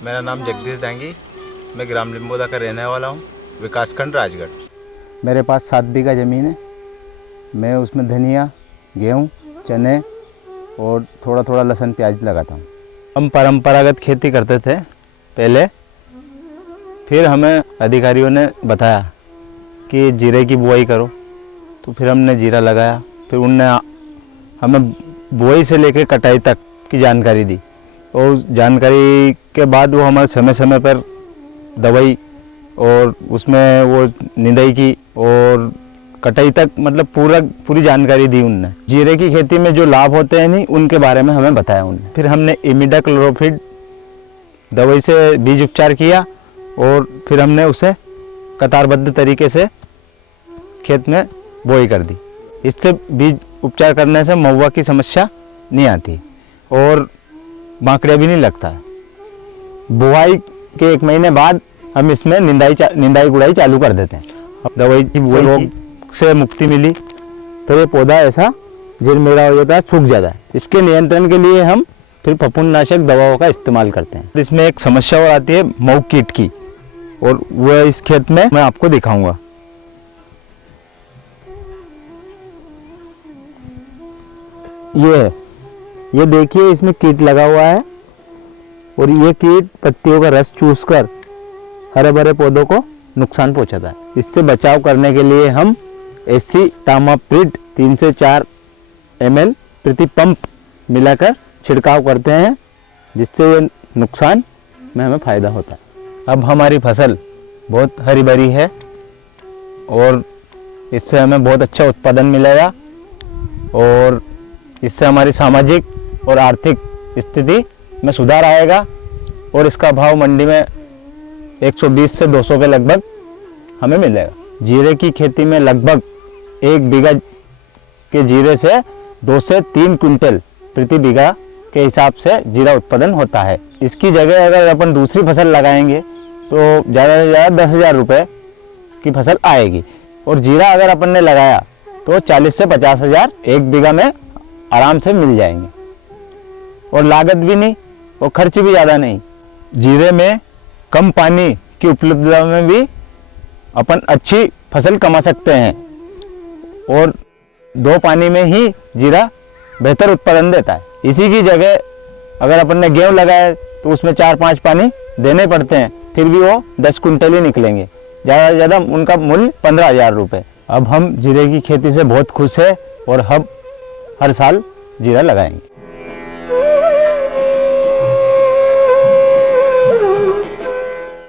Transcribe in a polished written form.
मेरा नाम जगदीश डांगी, मैं ग्राम लिम्बोदा का रहने वाला हूँ, विकासखंड राजगढ़। मेरे पास 7 बीघा ज़मीन है। मैं उसमें धनिया, गेहूँ, चने और थोड़ा थोड़ा लहसुन प्याज लगाता हूँ। हम परंपरागत खेती करते थे पहले, फिर हमें अधिकारियों ने बताया कि जीरे की बुआई करो, तो फिर हमने जीरा लगाया। फिर उनने हमें बुआई से लेकर कटाई तक की जानकारी दी और पूरी के बाद वो हमारे समय समय पर दवाई और उसमें वो निदाई की और कटाई तक, मतलब पूरी जानकारी दी उनने। जीरे की खेती में जो लाभ होते हैं नहीं, उनके बारे में हमें बताया उनने। फिर हमने इमिडाक्लोरोफिड दवाई से बीज उपचार किया और फिर हमने उसे कतारबद्ध तरीके से खेत में बोई कर दी। इससे बीज उपचार करने से महुआ की समस्या नहीं आती और बांकड़िया भी नहीं लगता। बुआई के 1 महीने बाद हम इसमें निंदाई गुड़ाई चालू कर देते हैं। दवाई की बुआई रोग से मुक्ति मिली तो ये पौधा ऐसा झिलमिला हो जाता है, सूख जाता है। इसके नियंत्रण के लिए हम फिर फफूंदनाशक दवाओं का इस्तेमाल करते हैं। इसमें एक समस्या और आती है मऊ कीट की, और वह इस खेत में मैं आपको दिखाऊंगा। ये देखिए, इसमें कीट लगा हुआ है और ये कीट पत्तियों का रस चूसकर हरे भरे पौधों को नुकसान पहुंचाता है। इससे बचाव करने के लिए हम एसिटामाप्रिड 3 से 4 ml प्रति पंप मिलाकर छिड़काव करते हैं, जिससे ये नुकसान में हमें फायदा होता है। अब हमारी फसल बहुत हरी भरी है और इससे हमें बहुत अच्छा उत्पादन मिलेगा और इससे हमारी सामाजिक और आर्थिक स्थिति में सुधार आएगा और इसका भाव मंडी में 120 से 200 के लगभग हमें मिलेगा। जीरे की खेती में लगभग 1 बीघा के जीरे से 2 से 3 क्विंटल प्रति बीघा के हिसाब से जीरा उत्पादन होता है। इसकी जगह अगर अपन दूसरी फसल लगाएंगे तो ज़्यादा से ज़्यादा 10,000 रुपये की फसल आएगी और जीरा अगर अपन ने लगाया तो 40 से 50,000 1 बीघा में आराम से मिल जाएंगे और लागत भी नहीं और खर्च भी ज़्यादा नहीं। जीरे में कम पानी की उपलब्धता में भी अपन अच्छी फसल कमा सकते हैं और 2 पानी में ही जीरा बेहतर उत्पादन देता है। इसी की जगह अगर अपन ने गेहूँ लगाया तो उसमें 4-5 पानी देने पड़ते हैं, फिर भी वो 10 कुंटल ही निकलेंगे। ज़्यादा से ज़्यादा उनका मूल्य 15,000 रुपये। अब हम जीरे की खेती से बहुत खुश हैं और हम हर साल जीरा लगाएंगे।